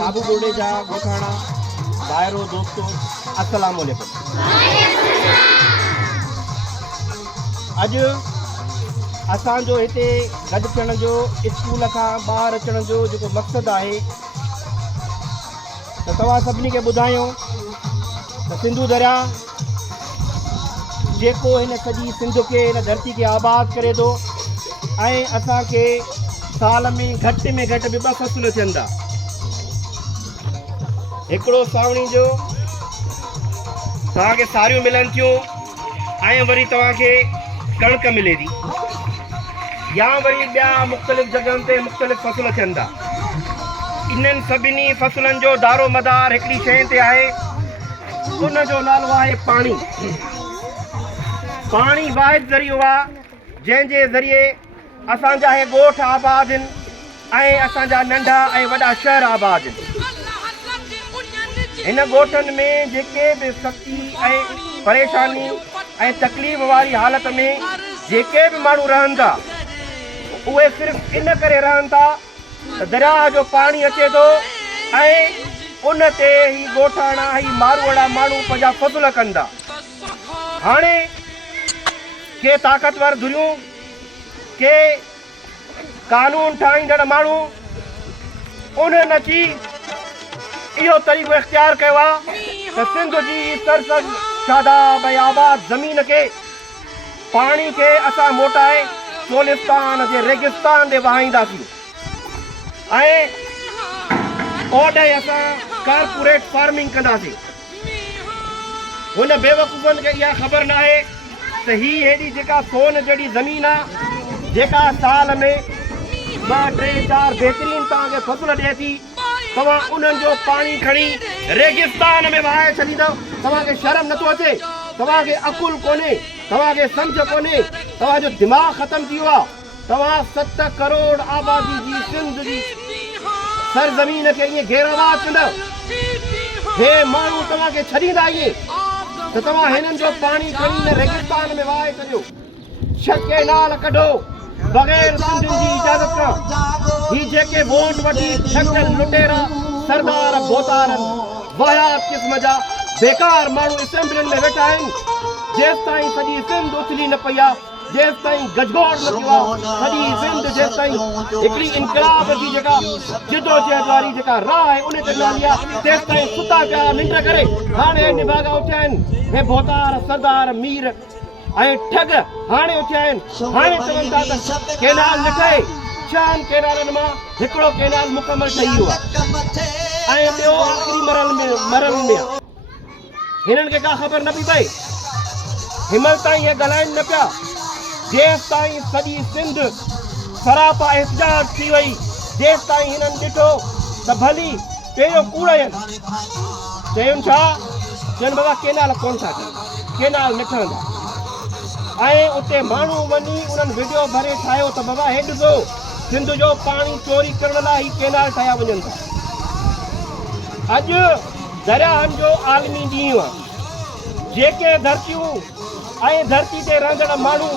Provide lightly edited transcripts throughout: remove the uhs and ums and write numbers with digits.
साबू बोडे जा गोठाणा भाइरो दोस्तों अस्सलाम वालेकुम। अज असांजो हिते गॾु थियण जो स्कूल खां ॿाहिरि अचण जो जेको मक़सदु आहे त तव्हां सभिनी खे ॿुधायूं त सिंधु दरिया जेको हिन सॼी सिंध खे हिन धरती खे आबाद करे थो ऐं असांखे साल में घटि बि ॿ फ़सुल थियनि था। हिकिड़ो सावणी जो तव्हांखे सारियूं मिलनि थियूं ऐं वरी तव्हांखे कणिक मिले थी या वरी ॿिया मुख़्तलिफ़ जॻहियुनि ते मुख़्तलिफ़ फ़सुल थियनि था। इन्हनि सभिनी फ़सुलनि जो दारो मदार हिकिड़ी शइ ते आहे, उन जो नालो आहे पाणी। पाणी वाहिद ज़रियो आहे जंहिंजे ज़रिए असांजा हे ॻोठ आबाद आहिनि ऐं असांजा नंढा ऐं वॾा शहर आबाद आहिनि। इन ॻोठनि में जेके बि सख़्ती ऐं परेशानी ऐं तकलीफ़ वारी हालत में जेके बि माण्हू रहनि था उहे सिर्फ़ु इन करे रहनि था त दरिया जो पाणी अचे थो ऐं उन ते ही ॻोठाणा ही मारवाड़ा माण्हू पंहिंजा फ़सुल कनि था। हाणे के ताक़तवर धुरियूं के कानून ठाहींदड़ माण्हू उन्हनि अची इहो तरीक़ो इख़्तियार कयो आहे त सिंध जी सरसर शादाब ऐं आबाद ज़मीन के पाणी खे असां मोटाए चोलिस्तान जे रेगिस्तान ते वहाईंदासीं ऐं ओॾे असां कारपोरेट फार्मिंग कंदासीं। हुन बेवकूफ़नि खे इहा ख़बर न आहे त त ही हेॾी जेका सोन जहिड़ी ज़मीन आहे जेका साल में 2, 3, 4 बेहतरीन तव्हांखे फसल ॾिए थी, तव्हां उन्हनि जो पाणी खणी रेगिस्तान में वहाए छॾींदव। तव्हांखे शर्म नथो अचे? तव्हांखे अकुल कोन्हे, तव्हांखे सम्झ कोन्हे, तव्हांजो दिमाग़ ख़तम थी वियो आहे। तव्हां 7 करोड़ आबादी जी सिंध जी सरज़मीन खे ईअं घेरावार कंदव। हे माण्हू तव्हांखे छॾींदा ईअं त तव्हां हिननि जो पाणी खणी हिन रेगिस्तान में वहाए छॾियो। 6 केनाल कढो बग़ैर सिंधियुनि जी इजाज़त खां। ही जेके वोट वठी ठॻल लुटेरा सरदार बोतारनि वाहियात क़िस्म जा बेकार माण्हू असेंबलियुनि में वेठा आहिनि, जेसि ताईं सॼी सिंध उथली न पई आहे, जेसि ताईं गजगोड़ न थियो आहे, सॼी सिंध जेसि ताईं हिकिड़ी इनकलाब जी जेका जिदोजहद वारी जेका राह आहे उन ते न हली आहे, तेसि ताईं सुता पिया निंड करे। हाणे निभागा उथिया आहिनि, हे बोतार सरदार मीर ऐं ठग हाणे उथिया आहिनि। हाणे चवनि था त केनाल न ठहे। 6 केनालनि मां हिकिड़ो केनाल मुकमल ठही वियो आहे ऐं ॿियो आख़िरी मरल में आहे। हिननि खे का ख़बर न पई पए, हिमल ताईं इहे ॻाल्हाइनि न पिया, जेसि ताईं सॼी सिंध सरापा एहतजाज थी वई, जेसि ताईं हिननि ॾिठो त भली पहिरियों कूड़ आहिनि। चयुनि छा? चयुनि बाबा केनाल कोन था ठहनि, केनाल न ठहंदा। ऐं उते माण्हू वञी उन्हनि वीडियो भरे ठाहियो त बाबा हे ॾिसो सिंध जो पाणी चोरी करण लाइ ही केनाल ठाहिया वञनि था। अॼु दरियाहनि जो आलमी ॾींहुं आहे। जेके धरतियूं ऐं धरती ते रहंदड़ माण्हू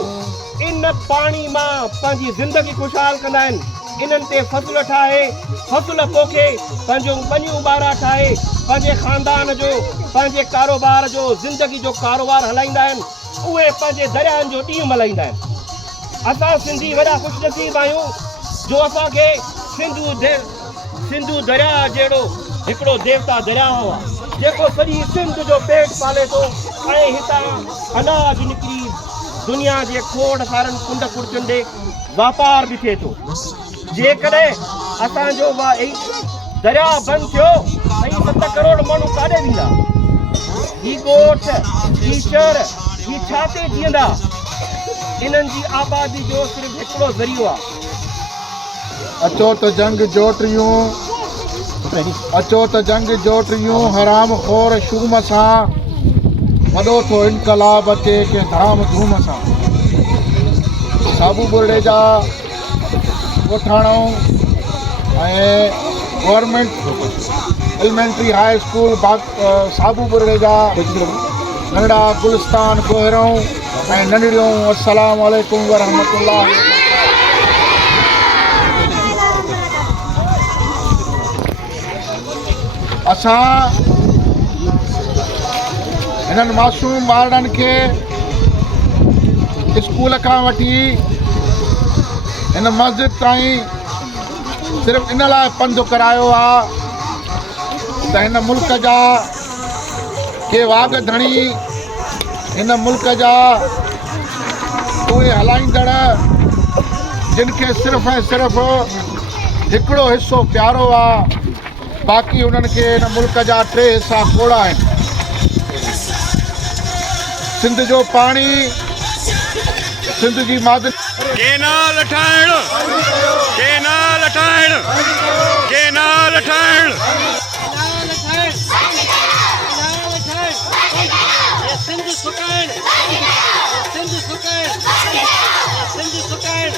इन पाणी मां पंहिंजी ज़िंदगी खुशहाल कंदा आहिनि, इन्हनि ते फसल ठाहे, फसल पोखे, पंहिंजो ॿनियूं ॿारा ठाहे, पंहिंजे ख़ानदान जो, पंहिंजे कारोबार जो, ज़िंदगी जो कारोबार हलाईंदा आहिनि, उहे पंहिंजे दरियाहनि जो ॾींहुं मल्हाईंदा आहिनि। असां सिंधी वॾा ख़ुशनसीब आहियूं जो असांखे सिंधू दरिया जहिड़ो हिकिड़ो देवता दरियाह आहे जेको सॼी सिंध जो पेट पाले थो ऐं हितां अनाज निकिरी दुनिया जे खोड़ सारनि कुंड कुड़चुनि ॾे वापार बि थिए थो। जेकॾहिं असांजो दरिया बंदि थियो त ही 7 करोड़ माण्हू काॾे वेंदा? ही ॻोठ, ही शहर, ही छा ते जीअंदा? इन्हनि जी आबादी जो सिर्फ़ु हिकिड़ो ज़रियो आहे। अचो त जंग जोटियूं, अचो त जंग जोटियूं, हराम खोर शूम सां वॾो थो इनकलाब अचे कंहिं धाम धूम सां। साबू बुरड़े जा ॻोठाणो ऐं गवर्नमेंट एलिमेंट्री हाई स्कूल साबू बुरड़े जा नंढड़ा गुलिस्तान गोहरों ऐं नंढड़ियूं अस्सलाम वालेकुम वरहमतुल्लाह। असां हिननि मासूम ॿारनि खे स्कूल खां वठी हिन मस्जिद ताईं सिर्फ़ु इन लाइ पंधु करायो आहे त हिन मुल्क जा के वाघ धणी, हिन मुल्क जा उहे हलाईंदड़ जिन खे सिर्फ़ु ऐं सिर्फ़ु हिकिड़ो हिसो प्यारो आहे, बाक़ी उन्हनि खे हिन मुल्क जा 3 हिसा कोड़ा आहिनि। सिंध जो पाणी, सिंध जी मादरी केनाल ठाहिण, केनाल ठाहिण, केनाल ठाहिण, सिंध सुकाइण, सिंध सुकाइण, सिंध सुकाइण।